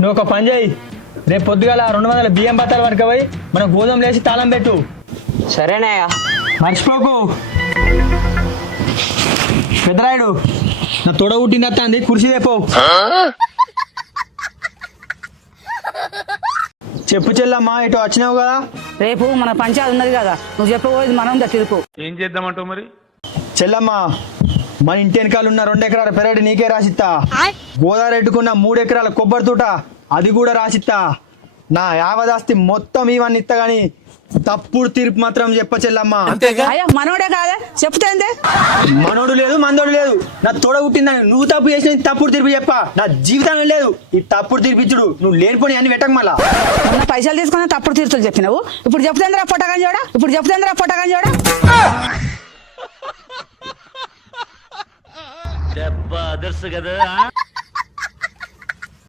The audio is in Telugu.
నువ్వు ఒక పని చేయి, రేపు పొద్దుగాల 200 బియ్యం బత్తాల వరకు పోయి మనం గోధుమ లేచి తాళం పెట్టు. సరేనయ్యా. మర్చిపోకు. పెద్దరాయుడు, నా తొడ పుట్టింది అత్తంది, కుర్చీ రేపు. చెప్పు చెల్లమ్మా, ఇటు వచ్చినావు కదా. రేపు మన పంచాయతీ ఉన్నది కదా, నువ్వు చెప్పబోయేది మనం తిరుపు. ఏం చేద్దామంటావు మరి? చెల్లమ్మా, మన ఇంటి వెనకాల ఉన్న 2 ఎకరాల పెరటి నీకే రాసిత్తా. గోదావరి ఎట్టుకున్న 3 ఎకరాల కొబ్బరి తోట అది కూడా రాసిత్తా. నా యావదాస్తి మొత్తం ఇవన్నీ ఇస్తా గాని తప్పుడు తీర్పు మాత్రం చెప్ప చెల్లమ్మా. అయ్యో మనోడే కాదే, చెప్తే మనోడు లేదు, మందోడు లేదు. నా తోడ పుట్టిందని నువ్వు తప్పు చేసిన తప్పుడు తీర్పు చెప్ప. నా జీవితంలో లేదు ఈ తప్పుడు తీర్పిచ్చుడు. నువ్వు లేనిపోని అన్ని పెట్టక మళ్ళా. మొన్న పైసలు తీసుకుని తప్పుడు తీర్పులు చెప్పినావు, ఇప్పుడు చెప్తేందిరా పొట్టగా చూడా. దెబ్బ అదర్సు కదా.